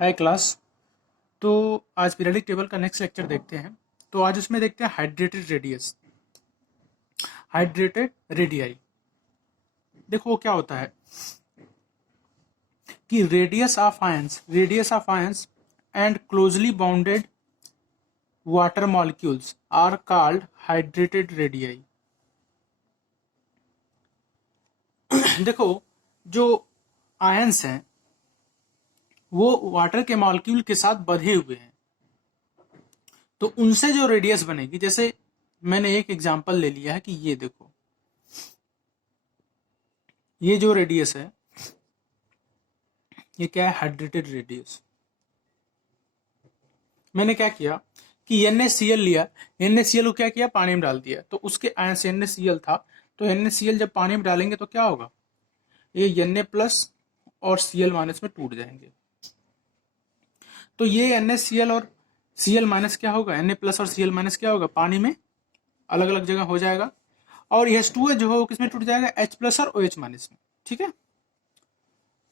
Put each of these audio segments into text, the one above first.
हाय class. तो आज periodic table का नेक्स्ट लेक्चर देखते हैं। तो आज उसमें देखते हैं हाइड्रेटेड रेडियस, हाइड्रेटेड रेडियाई। देखो वो क्या होता है कि radius of ions and closely bounded water molecules are called hydrated radii. देखो जो आयंस हैं वो वाटर के मॉलिक्यूल के साथ बंधे हुए हैं, तो उनसे जो रेडियस बनेगी, जैसे मैंने एक एग्जांपल ले लिया है कि ये देखो, ये जो रेडियस है ये क्या है, हाइड्रेटेड रेडियस। मैंने क्या किया कि NaCl लिया, NaCl को क्या किया, पानी में डाल दिया, तो उसके आयन से NaCl था, तो NaCl जब पानी में डालेंगे तो क्या होगा, ये Na प्लस और Cl माइनस में टूट जाएंगे। तो ये NaCl और Cl माइनस क्या होगा, Na प्लस और Cl माइनस क्या होगा, पानी में अलग अलग जगह हो जाएगा, और H2O जो है वो किसमें टूट जाएगा, H प्लस और OH माइनस में। ठीक है,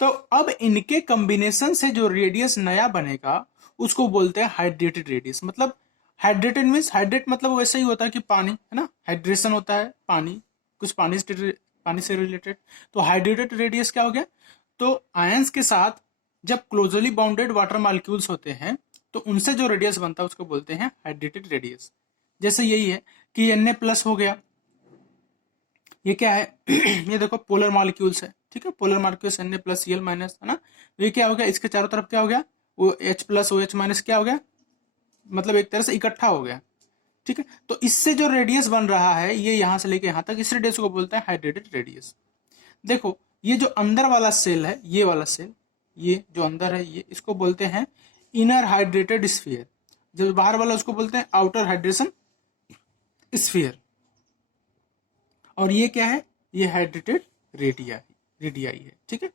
तो अब इनके कॉम्बिनेशन से जो रेडियस नया बनेगा उसको बोलते हैं हाइड्रेटेड रेडियस। मतलब हाइड्रेटेड मीन्स, हाइड्रेट मतलब वैसा ही होता है कि पानी है ना, हाइड्रेशन होता है पानी, कुछ पानी से रिलेटेड। तो हाइड्रेटेड रेडियस क्या हो गया, तो आयंस के साथ जब क्लोजली बाउंडेड वाटर मॉलिक्यूल्स होते हैं तो उनसे जो रेडियस बनता है उसको बोलते हैं हाइड्रेटेड रेडियस। जैसे यही है कि Na प्लस हो गया, ये क्या है ये देखो पोलर मॉलिक्यूल्स है, ठीक है, polar molecules Na plus Cl minus, है ना। तो ये क्या हो गया, इसके चारों तरफ क्या हो गया, वो H प्लस OH माइनस क्या हो गया, मतलब एक तरह से इकट्ठा हो गया। ठीक है, तो इससे जो रेडियस बन रहा है ये यहां से लेके यहां तक, इस रेडियस को बोलते हैं हाइड्रेटेड रेडियस। देखो ये जो अंदर वाला सेल है, ये वाला सेल, ये जो अंदर है ये, इसको बोलते हैं इनर हाइड्रेटेड स्फीयर। जो बाहर वाला उसको बोलते हैं आउटर हाइड्रेशन स्फीयर। और ये क्या है, ये हाइड्रेटेड रेडियाई है। ठीक है,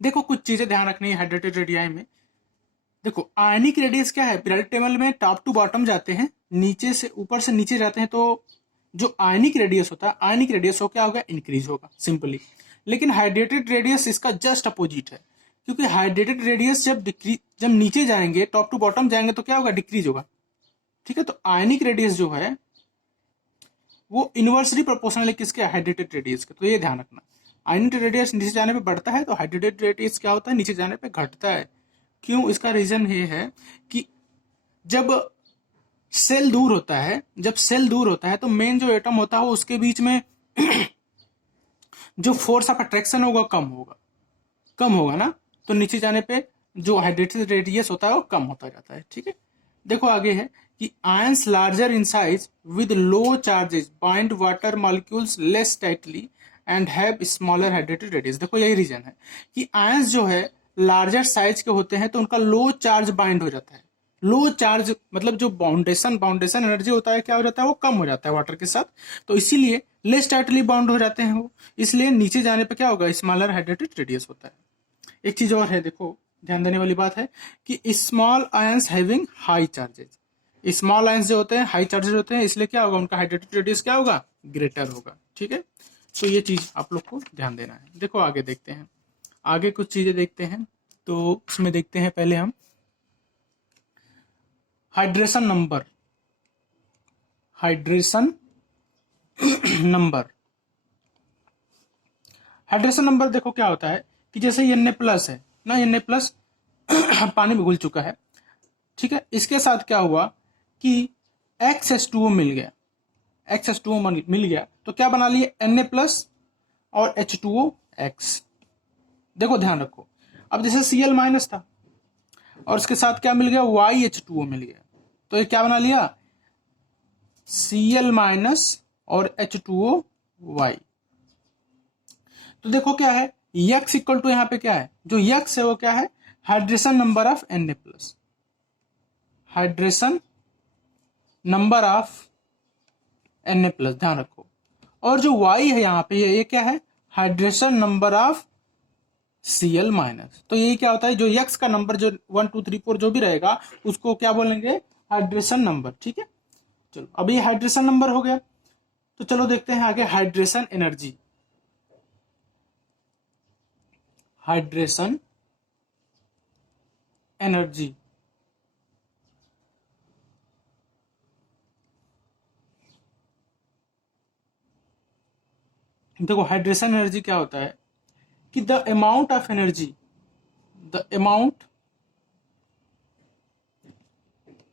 देखो कुछ चीजें ध्यान रखनी है हाइड्रेटेड रेडियाई में। देखो आयनिक रेडियस क्या है, पीरियोडिक टेबल में टॉप टू बॉटम जाते हैं, नीचे से ऊपर से नीचे जाते हैं, तो जो आयनिक रेडियस होता है, आयनिक रेडियस हो क्या होगा, इंक्रीज होगा सिंपली। लेकिन हाइड्रेटेड रेडियस इसका जस्ट अपोजिट है, क्योंकि हाइड्रेटेड रेडियस जब नीचे जाएंगे, टॉप टू बॉटम जाएंगे तो क्या होगा, डिक्रीज होगा। ठीक है, तो आयनिक रेडियस जो है वो इनवर्सली प्रोपोर्शनल है किसके, हाइड्रेटेड रेडियस के। तो ये ध्यान रखना, आयनिक रेडियस नीचे जाने पे बढ़ता है तो हाइड्रेटेड रेडियस क्या होता है, नीचे जाने पे घटता है। क्यों, इसका रीजन ये है कि जब सेल दूर होता है, तो मेन जो एटम होता है उसके बीच में जो फोर्स ऑफ अट्रैक्शन होगा कम होगा ना, तो नीचे जाने पे जो हाइड्रेटेड रेडियस होता है वो कम होता जाता है। ठीक है, देखो आगे है कि ions larger in size with low charges bind water molecules less tightly and have smaller hydrated radius. देखो यही रीजन है कि आयंस जो है लार्जर साइज के होते हैं तो उनका लो चार्ज बाइंड हो जाता है। लो चार्ज मतलब जो बाउंडेशन एनर्जी होता है क्या हो जाता है, वो कम हो जाता है वाटर के साथ, तो इसीलिए लेस टाइटली बाउंड हो जाते हैं वो, इसलिए नीचे जाने पे क्या होगा, स्मॉलर हाइड्रेटेड रेडियस होता है। एक चीज और है, देखो ध्यान देने वाली बात है कि small ions having high charges, small ions जो होते हैं हाई चार्जेस होते हैं, इसलिए क्या होगा, उनका हाइड्रेटेड रेडियस क्या होगा, ग्रेटर होगा। ठीक है, तो ये चीज आप लोग को ध्यान देना है। देखो आगे देखते हैं, आगे कुछ चीजें देखते हैं। तो उसमें देखते हैं पहले हम hydration number, hydration number. Hydration number देखो क्या होता है कि जैसे ये Na प्लस है ना, ये Na प्लस पानी में घुल चुका है। ठीक है, इसके साथ क्या हुआ कि XH2O मिल गया, XH2O मिल गया तो क्या बना लिए, Na प्लस और H2OX। देखो ध्यान रखो, अब जैसे Cl माइनस था और इसके साथ क्या मिल गया, YH2O मिल गया, तो ये क्या बना लिया, Cl माइनस और H2OY। तो देखो क्या है, यक्स इक्वल टू यहाँ पे क्या है, जो यक्स है वो क्या है, hydration number of Na plus, hydration number of Na plus, ध्यान रखो। और जो Y है यहाँ पे, ये क्या है, hydration number of Cl minus. तो ये क्या होता है, जो यक्स का नंबर जो 1 2 3 4 जो भी रहेगा उसको क्या बोलेंगे, हाइड्रेशन नंबर। ठीक है, चलो अब ये हाइड्रेशन नंबर हो गया, तो चलो देखते हैं आगे हाइड्रेशन एनर्जी। Hydration energy. देखो हाइड्रेशन एनर्जी क्या होता है कि the amount of energy, the amount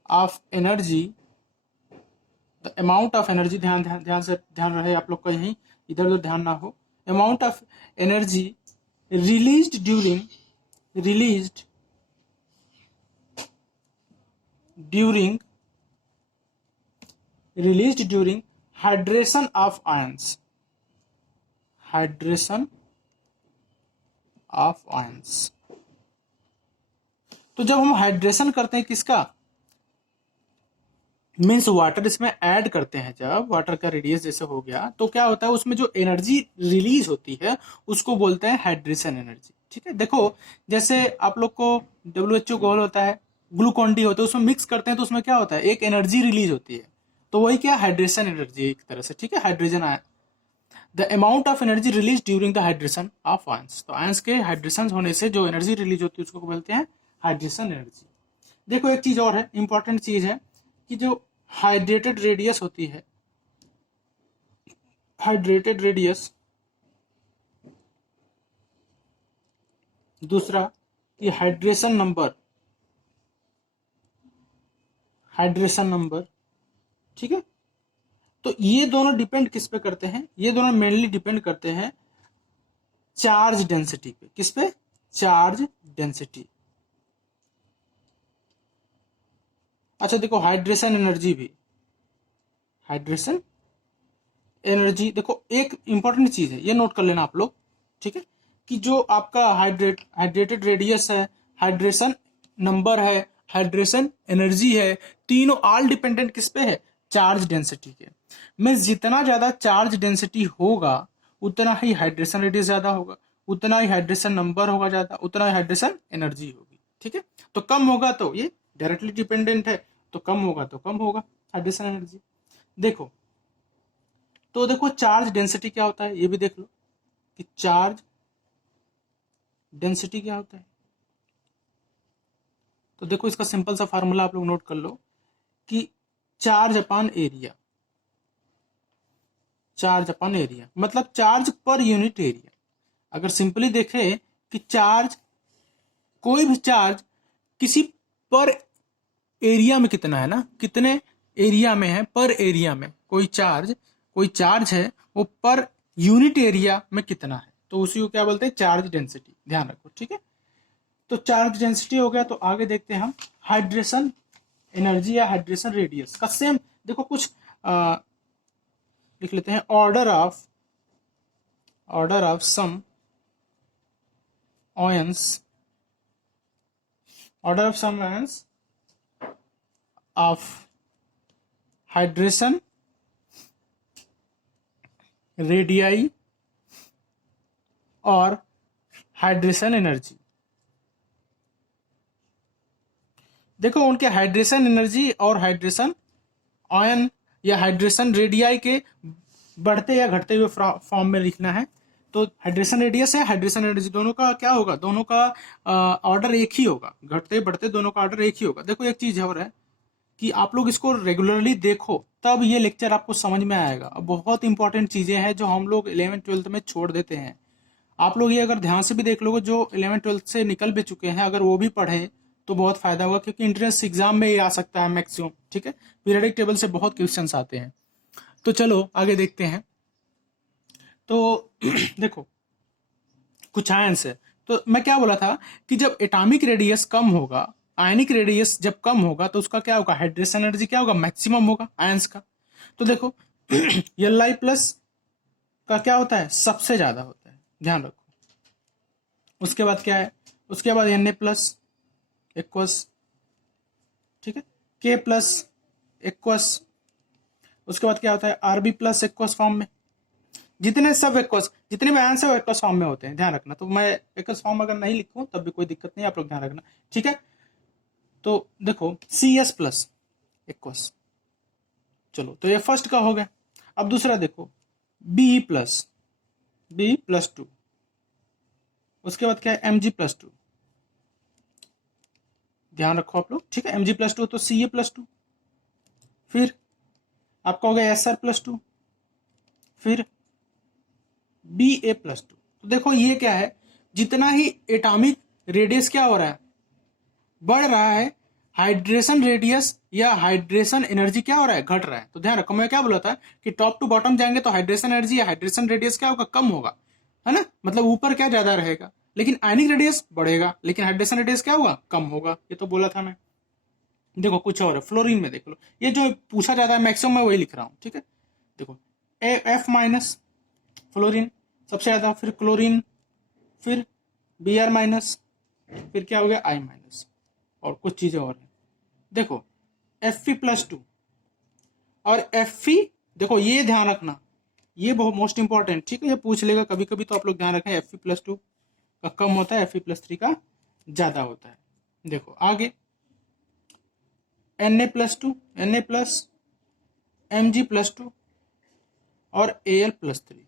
of energy, the amount of energy, ध्यान ध्यान ध्यान से ध्यान रहे आप लोग का, यहीं इधर उधर ध्यान ना हो। Amount of energy released released during released during hydration of ions, hydration of ions. तो जब हम हाइड्रेशन करते हैं किसका, मीन्स वाटर इसमें ऐड करते हैं, जब वाटर का रेडियस जैसे हो गया तो क्या होता है उसमें जो एनर्जी रिलीज होती है उसको बोलते हैं हाइड्रेशन एनर्जी। ठीक है, देखो जैसे आप लोग को WHO गोल होता है, ग्लूकोन डी होता है, उसमें मिक्स करते हैं तो उसमें क्या होता है एक एनर्जी रिलीज होती है, तो वही क्या हाइड्रेशन एनर्जी एक तरह से। ठीक है, hydrogen ion, the amount of energy release during the hydration of ions. तो आयंस के हाइड्रेशन होने से जो एनर्जी रिलीज होती है उसको बोलते हैं हाइड्रेशन एनर्जी। देखो एक चीज और है, इंपॉर्टेंट चीज है कि जो हाइड्रेटेड रेडियस होती है, हाइड्रेटेड रेडियस, दूसरा कि हाइड्रेशन नंबर, हाइड्रेशन नंबर। ठीक है, तो ये दोनों डिपेंड किस पे करते हैं, ये दोनों मेनली डिपेंड करते हैं चार्ज डेंसिटी पे। किस पे, चार्ज डेंसिटी। अच्छा देखो हाइड्रेशन एनर्जी भी, हाइड्रेशन एनर्जी देखो एक इंपॉर्टेंट चीज है, ये नोट कर लेना आप लोग। ठीक है, कि जो आपका हाइड्रेटेड रेडियस है, हाइड्रेशन नंबर है, हाइड्रेशन एनर्जी है, तीनों ऑल डिपेंडेंट किस पे है, चार्ज डेंसिटी के। में जितना ज्यादा चार्ज डेंसिटी होगा उतना ही हाइड्रेशन रेडियस ज्यादा होगा, उतना ही हाइड्रेशन नंबर होगा ज्यादा, उतना ही हाइड्रेशन एनर्जी होगी। ठीक है, तो कम होगा तो ये डायरेक्टली डिपेंडेंट है, तो कम होगा तो कम होगा हाइड्रेशन एनर्जी। देखो तो देखो चार्ज डेंसिटी क्या होता है ये भी देख लो कि चार्ज डेंसिटी क्या होता है। तो देखो इसका सिंपल सा फार्मूला आप लोग नोट कर लो कि charge upon area, charge upon area मतलब चार्ज पर यूनिट एरिया। अगर सिंपली देखें कि चार्ज, कोई भी चार्ज किसी पर एरिया में कितना है ना, कितने एरिया में है, पर एरिया में कोई चार्ज है वो पर यूनिट एरिया में कितना है, तो उसी को क्या बोलते हैं, चार्ज डेंसिटी। ध्यान रखो। ठीक है, तो चार्ज डेंसिटी हो गया। तो आगे देखते हैं हम हाइड्रेशन एनर्जी या हाइड्रेशन रेडियस का सेम। देखो कुछ लिख लेते हैं, order of some ions, order of some ions of hydration radii और हाइड्रेशन एनर्जी। देखो उनके हाइड्रेशन एनर्जी और हाइड्रेशन आयन या हाइड्रेशन रेडियाई के बढ़ते या घटते हुए फॉर्म में लिखना है। तो हाइड्रेशन रेडियस है, हाइड्रेशन एनर्जी, दोनों का क्या होगा, दोनों का ऑर्डर एक ही होगा, घटते बढ़ते दोनों का ऑर्डर एक ही होगा। देखो एक चीज और है कि आप लोग इसको रेगुलरली देखो तब ये लेक्चर आपको समझ में आएगा। बहुत इंपॉर्टेंट चीजें हैं जो हम लोग 11th-12th में छोड़ देते हैं। आप लोग ये अगर ध्यान से भी देख लोगे, जो 11th-12th से निकल भी चुके हैं, अगर वो भी पढ़े तो बहुत फायदा होगा, क्योंकि इंट्रेंस एग्जाम में ये आ सकता है मैक्सिमम। ठीक है, पीरियडिक टेबल से बहुत क्वेश्चंस आते हैं। तो चलो आगे देखते हैं। तो देखो कुछ आयंस है, तो मैं क्या बोला था कि जब एटॉमिक रेडियस कम होगा, आयनिक रेडियस जब कम होगा तो उसका क्या होगा, हाइड्रेशन एनर्जी क्या होगा, मैक्सिमम होगा आयंस का। तो देखो Li प्लस का क्या होता है, सबसे ज्यादा होता है, ध्यान रखो। उसके बाद क्या है, उसके बाद Na प्लस एक्वस, ठीक है, K प्लस एक्वस। उसके बाद क्या होता है, Rb प्लस एक्वस फॉर्म में। जितने सब एक्वस, जितने भी आयंस है एक्वस फॉर्म में होते हैं, ध्यान रखना। तो मैं एक्वस फॉर्म अगर नहीं लिखूं तब भी कोई दिक्कत नहीं, आप लोग ध्यान रखना। ठीक है, तो देखो Cs प्लस एक्वस, चलो तो ये फर्स्ट का हो गया। अब दूसरा देखो बी प्लस 2, उसके बाद क्या है Mg प्लस 2, ध्यान रखो आप लोग, ठीक है। Mg+2 तो Ca+2, फिर आपका हो गया Sr+2, फिर Ba+2। तो देखो ये क्या है, जितना ही एटॉमिक रेडियस क्या हो रहा है, बढ़ रहा है, हाइड्रेशन रेडियस या हाइड्रेशन एनर्जी क्या हो रहा है, घट रहा है। तो ध्यान रखो मैं क्या बोला था कि टॉप टू बॉटम जाएंगे तो हाइड्रेशन एनर्जी या हाइड्रेशन रेडियस क्या होगा, कम होगा, है ना। मतलब ऊपर क्या ज्यादा रहेगा, लेकिन आयनिक रेडियस बढ़ेगा, लेकिन हाइड्रेशन रेडियस क्या होगा, कम होगा। ये तो बोला था मैं। देखो कुछ और है, फ्लोरीन में देख लो, ये जो पूछा जाता है मैक्सिमम मैं वही लिख रहा हूँ, ठीक है। देखो F- फ्लोरीन सबसे ज्यादा, फिर क्लोरीन, फिर Br-, फिर क्या हो गया I-, और कुछ चीजें और हैं। देखो Fe+2 और Fe, देखो ये ध्यान रखना, ये बहुत मोस्ट इंपॉर्टेंट, ठीक है। ये पूछ लेगा कभी कभी, तो आप लोग ध्यान रखें, Fe+2 का कम होता है, Fe+3 का ज्यादा होता है। देखो आगे Na+2, Na+, Mg+2 और Al+3।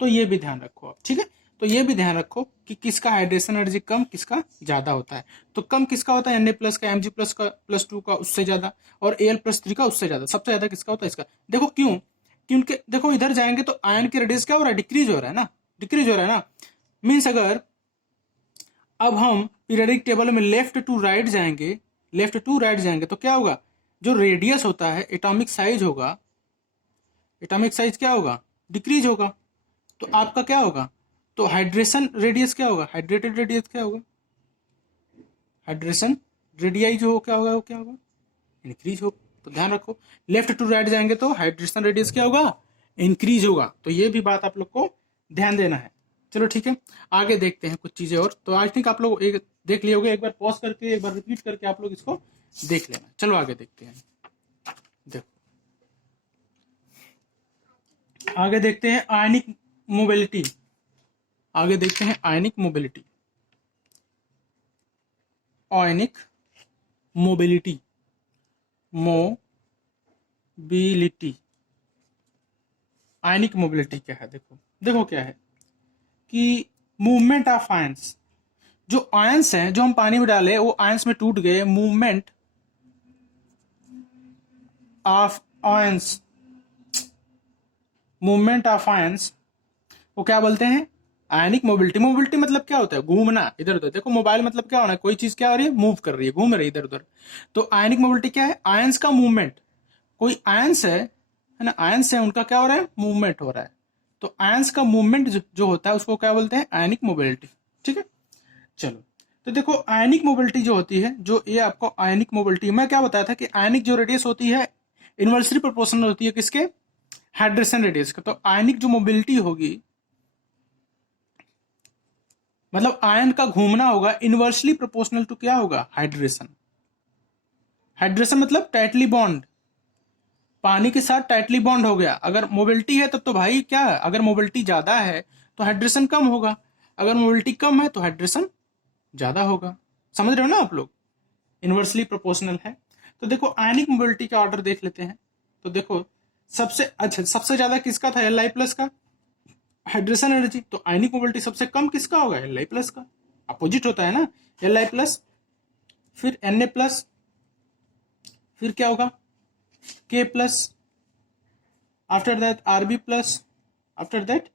तो ये भी ध्यान रखो आप, ठीक है। तो ये भी ध्यान रखो कि किसका हाइड्रेशन एनर्जी कम, किसका ज्यादा होता है। तो कम किसका होता है, Na+ का, Mg+ का +2 का उससे ज्यादा, और Al+3 का उससे ज्यादा। सबसे ज्यादा किसका होता है, इसका। देखो क्यों, क्योंकि देखो इधर जाएंगे तो आयन की रेडियस क्या हो रहा है, डिक्रीज हो रहा है ना, डिक्रीज हो रहा है ना। मीन्स अगर अब हम पीरियडिक टेबल में लेफ्ट टू राइट जाएंगे, लेफ्ट टू राइट जाएंगे तो क्या होगा, जो रेडियस होता है, एटॉमिक साइज होगा, एटॉमिक साइज क्या होगा, डिक्रीज होगा। तो आपका क्या होगा, तो हाइड्रेशन रेडियस क्या होगा, हाइड्रेटेड रेडियस क्या होगा, हाइड्रेशन रेडियाई जो क्या होगा, वो क्या होगा, इंक्रीज हो। तो ध्यान रखो, लेफ्ट टू राइट जाएंगे तो हाइड्रेशन रेडियस क्या होगा, इंक्रीज होगा। तो ये भी बात आप लोग को ध्यान देना है। चलो ठीक है, आगे देखते हैं कुछ चीजें और। तो आई थिंक आप लोग एक देख लिए होगे, एक बार पॉज करके एक बार रिपीट करके आप लोग इसको देख लेना। चलो आगे देखते हैं। देखो आगे देखते हैं आयनिक मोबिलिटी, आगे देखते हैं आयनिक मोबिलिटी, आयनिक मोबिलिटी, मोबिलिटी। आयनिक मोबिलिटी क्या है, देखो देखो क्या है कि मूवमेंट ऑफ आयंस, जो आयंस हैं जो हम पानी में डाले वो आयंस में टूट गए, movement of ions, movement of ions वो क्या बोलते हैं, आयनिक मोबिलिटी। मोबिलिटी मतलब क्या होता है, घूमना इधर उधर। देखो मोबाइल मतलब क्या होना है, कोई चीज क्या हो रही है, मूव कर रही है, घूम रही है इधर उधर। तो आयनिक मोबिलिटी क्या है, आयंस का मूवमेंट। कोई आयंस है ना, आयंस है, उनका क्या हो रहा है, मूवमेंट हो रहा है। तो आयंस का मूवमेंट जो होता है उसको क्या बोलते हैं, आयनिक मोबिलिटी, ठीक है। चलो, तो देखो आयनिक मोबिलिटी जो होती है, जो ये आपको आयनिक मोबिलिटी मैं क्या बताया था कि आयनिक जो रेडियस होती है इनवर्सली प्रोपोर्शनल होती है किसके, हाइड्रेशन रेडियस का। तो आयनिक जो मोबिलिटी होगी, मतलब आयन का घूमना होगा इनवर्सली प्रोपोर्शनल टू क्या होगा, हाइड्रेशन। हाइड्रेशन मतलब टाइटली बॉन्ड, पानी के साथ टाइटली बॉन्ड हो गया। अगर मोबिलिटी है तब तो भाई क्या है, अगर मोबिलिटी ज्यादा है तो हाइड्रेशन कम होगा, अगर मोबिलिटी कम है तो हाइड्रेशन ज्यादा होगा। समझ रहे हो ना आप लोग, इनवर्सली प्रोपोर्शनल है। तो देखो आयनिक मोबिलिटी का ऑर्डर देख लेते हैं। तो देखो सबसे अच्छा, सबसे ज्यादा किसका था, Li+ का, हाइड्रेशन एनर्जी। तो आयनिक मोबिलिटी सबसे कम किसका होगा, Li+ का। अपोजिट होता है ना, Li+, फिर Na+, फिर क्या होगा K+, after that Rb+, after that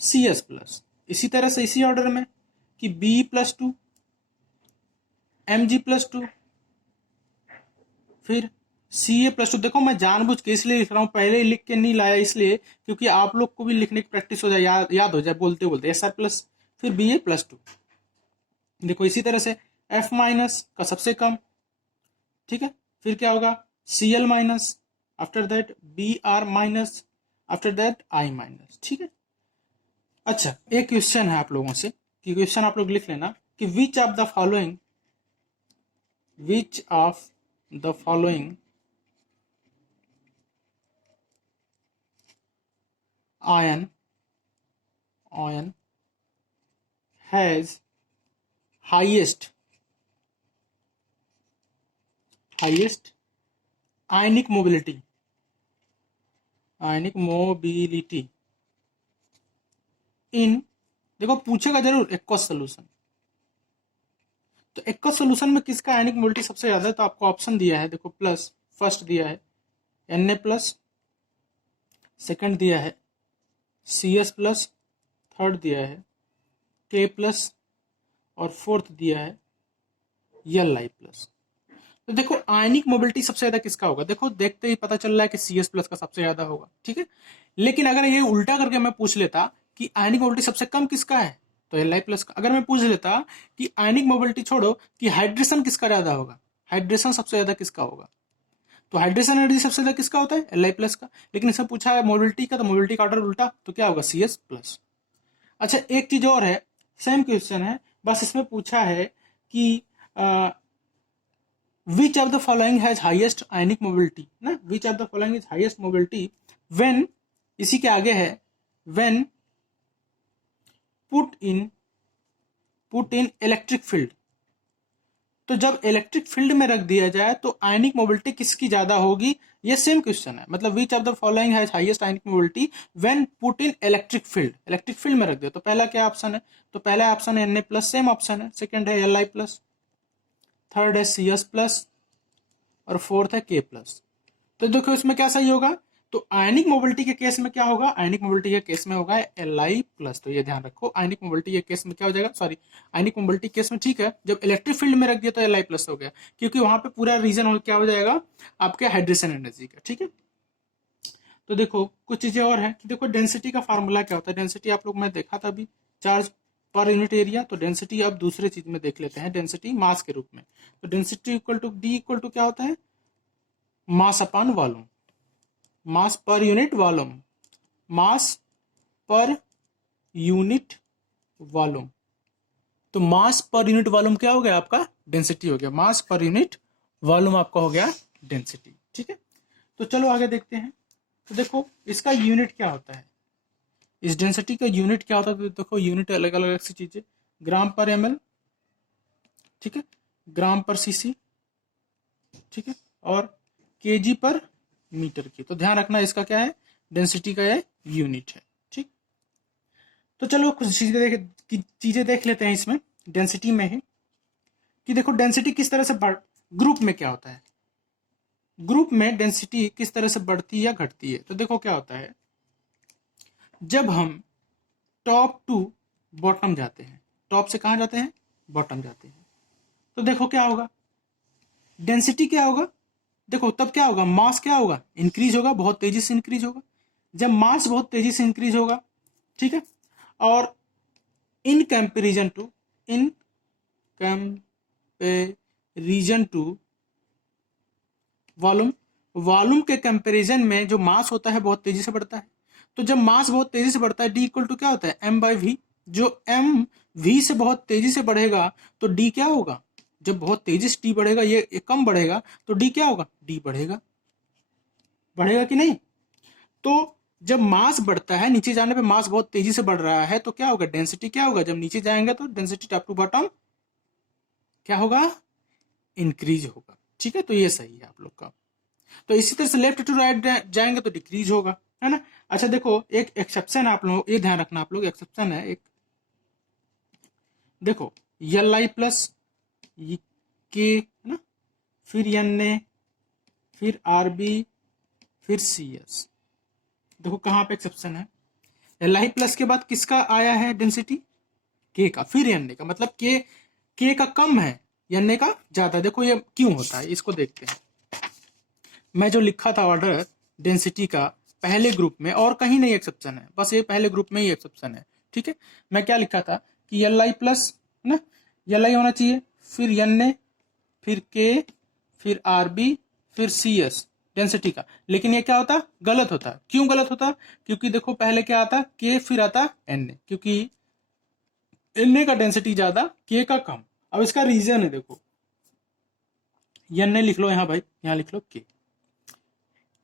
Cs+। इसी तरह से इसी ऑर्डर में कि Be+2, Mg+2, फिर Ca+2। देखो मैं जानबूझ के इसलिए लिख रहा हूँ, पहले ही लिख के नहीं लाया इसलिए क्योंकि आप लोग को भी लिखने की प्रैक्टिस हो जाए, याद हो जाए बोलते बोलते। Sr+, फिर Ba+2। देखो इसी तरह से F- का सबसे कम, ठीक है। फिर क्या होगा Cl-, after that Br-, after that I-, ठीक है। अच्छा एक क्वेश्चन है आप लोगों से, कि क्वेश्चन आप लोग लिख लेना कि which of the following, which of the following ion, ion has highest, highest ionic mobility, ionic mobility in, देखो पूछेगा जरूर एक्वस सोल्यूशन, तो एक सोल्यूशन में किसका आयनिक मोबिलिटी सबसे ज्यादा है, तो आपको ऑप्शन दिया है, देखो प्लस फर्स्ट दिया है Na+, सेकंड दिया है Cs+, थर्ड दिया है K+, और फोर्थ दिया है Li+। तो देखो आयनिक मोबिलिटी सबसे ज्यादा किसका होगा, देखो देखते ही पता चल रहा है कि Cs+ का सबसे ज्यादा होगा, ठीक है। लेकिन अगर ये उल्टा करके मैं पूछ लेता कि आयनिक मोबिलिटी सबसे कम किसका है, तो Li+ का। अगर मैं पूछ लेता कि आयनिक मोबिलिटी छोड़ो कि हाइड्रेशन किसका ज्यादा होगा, हाइड्रेशन सबसे ज्यादा किसका होगा, तो हाइड्रेशन एनर्जी सबसे ज्यादा किसका होता है, Li+ का। लेकिन इसमें पूछा है मोबिलिटी का, तो मोबिलिटी का ऑर्डर उल्टा, तो क्या होगा Cs+। अच्छा एक चीज और है, सेम क्वेश्चन है, बस इसमें पूछा है कि which of the following has highest ionic mobility ना, which of the following is highest mobility when, इसी के आगे है when put in electric field. तो जब इलेक्ट्रिक फील्ड में रख दिया जाए तो आयनिक मोबिलिटी किसकी ज्यादा होगी, ये सेम क्वेश्चन है। मतलब विच of the following has highest ionic mobility when put in electric field, electric field में रख दिया, तो पहला क्या ऑप्शन है, तो पहला ऑप्शन है Na+, सेम ऑप्शन है, सेकंड है Li+, थर्ड है Cs+, और फोर्थ है K+। तो देखो इसमें क्या सही होगा, तो आयनिक मोबिलिटी के केस में क्या होगा, आयनिक मोबिलिटी के केस में होगा Li+। तो ये ध्यान रखो, आयनिक मोबिलिटी के केस में क्या हो जाएगा, सॉरी आयनिक मोबिलिटी केस में ठीक है, जब इलेक्ट्रिक फील्ड में रख दिया तो Li+ हो गया, क्योंकि वहां पे पूरा रीजन क्या हो जाएगा आपके हाइड्रेशन एनर्जी का, ठीक है। तो देखो कुछ चीजें और है कि देखो डेंसिटी का फार्मूला क्या होता है, डेंसिटी आप लोग मैं देखा था अभी, चार्ज पर यूनिट एरिया। तो डेंसिटी अब दूसरे चीज में देख लेते हैं, डेंसिटी मास के रूप में। तो density equal to D equal to क्या होता है, मास अपॉन वॉल्यूम, मास पर यूनिट वॉल्यूम, मास पर यूनिट वॉल्यूम। तो मास पर यूनिट वॉल्यूम क्या हो गया आपका, डेंसिटी हो गया, मास पर यूनिट वॉल्यूम आपका हो गया डेंसिटी, ठीक है। तो चलो आगे देखते हैं। तो देखो इसका यूनिट क्या होता है, इस डेंसिटी का यूनिट क्या होता है, तो देखो यूनिट अलग अलग सी चीजें, ग्राम पर ml, ठीक है, ग्राम पर cc, ठीक है, और केजी पर मीटर की। तो ध्यान रखना इसका क्या है, डेंसिटी का ये यूनिट है, ठीक। तो चलो कुछ चीजें देख लेते हैं इसमें डेंसिटी में ही, कि देखो डेंसिटी किस तरह से ग्रुप में क्या होता है, ग्रुप में डेंसिटी किस तरह से बढ़ती या घटती है। तो देखो क्या होता है, जब हम टॉप टू बॉटम जाते हैं, टॉप से कहां जाते हैं, बॉटम जाते हैं, तो देखो क्या होगा, डेंसिटी क्या होगा, देखो तब क्या होगा, मास क्या होगा, इंक्रीज होगा, बहुत तेजी से इंक्रीज होगा। जब मास बहुत तेजी से इंक्रीज होगा, ठीक है, और in comparison to volume, volume के कंपैरिजन में जो मास होता है बहुत तेजी से बढ़ता है। तो जब मास बहुत तेजी से बढ़ता है, डी इक्वल टू क्या होता है, m/v। जो m v से बहुत तेजी से बढ़ेगा तो d क्या होगा, जब बहुत तेजी से d बढ़ेगा, ये कम बढ़ेगा, तो d क्या होगा, d बढ़ेगा, बढ़ेगा कि नहीं। तो जब मास बढ़ता है, नीचे जाने पे मास बहुत तेजी से बढ़ रहा है, तो क्या होगा, डेंसिटी क्या होगा, जब नीचे जाएंगे तो डेंसिटी टॉप टू बॉटम क्या होगा, इंक्रीज होगा, ठीक है। तो ये सही है आप लोग का। तो इसी तरह से लेफ्ट टू राइट जाएंगे तो डिक्रीज होगा, है ना। अच्छा देखो एक एक्सेप्शन है, आप लोग ये ध्यान रखना, आप लोग एक्सेप्शन है एक, देखो Li+, K है ना, फिर Na, फिर Rb, फिर Cs। देखो कहां पे एक्सेप्शन है, Li+ के बाद किसका आया है डेंसिटी, K का, फिर Na का, मतलब K का कम है, Na का ज्यादा। देखो ये क्यों होता है, इसको देखते हैं। मैं जो लिखा था ऑर्डर डेंसिटी का पहले ग्रुप में, और कहीं नहीं एक्सेप्शन है, बस ये पहले ग्रुप में ही एक्सेप्शन है, ठीक है। मैं क्या लिखा था कि Li+ है ना, Li होना चाहिए, फिर Na, फिर K, फिर Rb, फिर Cs डेंसिटी का। लेकिन ये क्या होता, गलत होता। क्यों गलत होता, क्योंकि देखो पहले क्या आता K, फिर आता Na, क्योंकि Na का डेंसिटी ज्यादा, K का कम। अब इसका रीजन है, देखो Na लिख लो यहाँ भाई, यहाँ लिख लो K।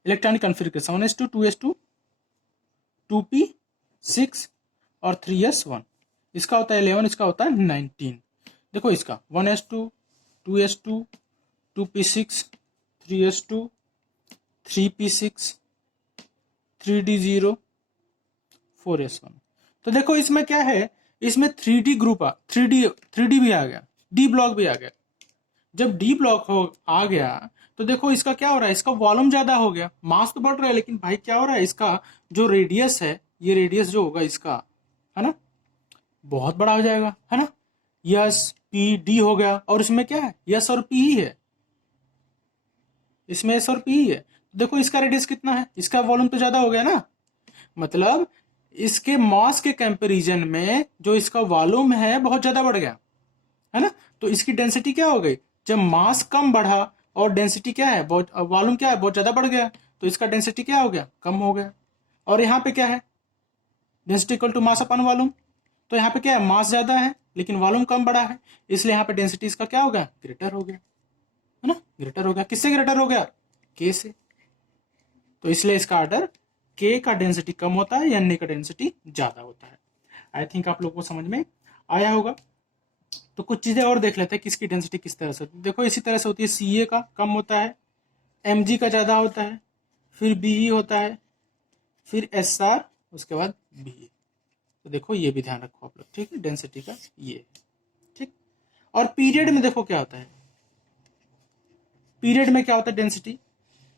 Electronic configuration 1s2 2s2 2p6 और 3s1, इसका होता है 11, इसका होता है 19। देखो इसका 1s2 2s2 2p6 3s2 3p6 3d0 4s1। तो देखो इसमें क्या है, इसमें 3D ग्रुप 3D भी आ गया, डी ब्लॉक भी आ गया। जब डी ब्लॉक हो आ गया तो देखो इसका क्या हो रहा है, इसका वॉल्यूम ज्यादा हो गया, मास तो बढ़ रहा है, लेकिन भाई क्या हो रहा है, इसका जो रेडियस है, ये रेडियस जो होगा इसका, है ना, बहुत बड़ा हो जाएगा, है ना। यस पी डी हो गया, और इसमें क्या है, यस और पी ही है, इसमें एस और पी ही है। तो देखो इसका रेडियस कितना है, इसका वॉल्यूम तो ज्यादा हो गया ना, मतलब इसके मास के कंपैरिजन में जो इसका वॉल्यूम है बहुत ज्यादा बढ़ गया, है ना। तो इसकी डेंसिटी क्या हो गई, जब मास कम बढ़ा और डेंसिटी क्या है, बहुत वॉल्यूम क्या है, बहुत ज्यादा बढ़ गया, तो इसका डेंसिटी क्या हो गया, कम हो गया। और यहाँ पे क्या है, density equal to mass upon volume, तो यहाँ पे क्या है, मास ज्यादा है लेकिन वॉल्यूम कम बढ़ा है, इसलिए यहाँ पे डेंसिटी इसका क्या हो गया, ग्रेटर हो गया, है ना, ग्रेटर हो गया। किससे ग्रेटर हो गया, के से। तो इसलिए इसका ऑर्डर के का डेंसिटी कम होता है, एन का डेंसिटी ज्यादा होता है। आई थिंक आप लोग को समझ में आया होगा। तो कुछ चीजें और देख लेते हैं किसकी डेंसिटी किस तरह से होती है। देखो इसी तरह से होती है, सी ए का कम होता है, एम जी का ज्यादा होता है, फिर बी ई होता है, फिर एस आर, उसके बाद बी ए। तो देखो ये भी ध्यान रखो आप लोग, ठीक है, डेंसिटी का ये, ठीक। और पीरियड में देखो क्या होता है, पीरियड में क्या होता है, density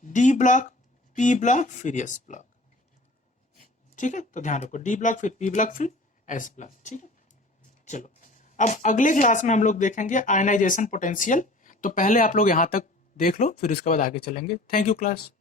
D block, P block, फिर एस ब्लॉक, ठीक है। तो ध्यान रखो, डी ब्लॉक फिर पी ब्लॉक फिर एस ब्लॉक, ठीक है। चलो अब अगले क्लास में हम लोग देखेंगे आयनाइजेशन पोटेंशियल। तो पहले आप लोग यहां तक देख लो, फिर उसके बाद आगे चलेंगे। Thank you class.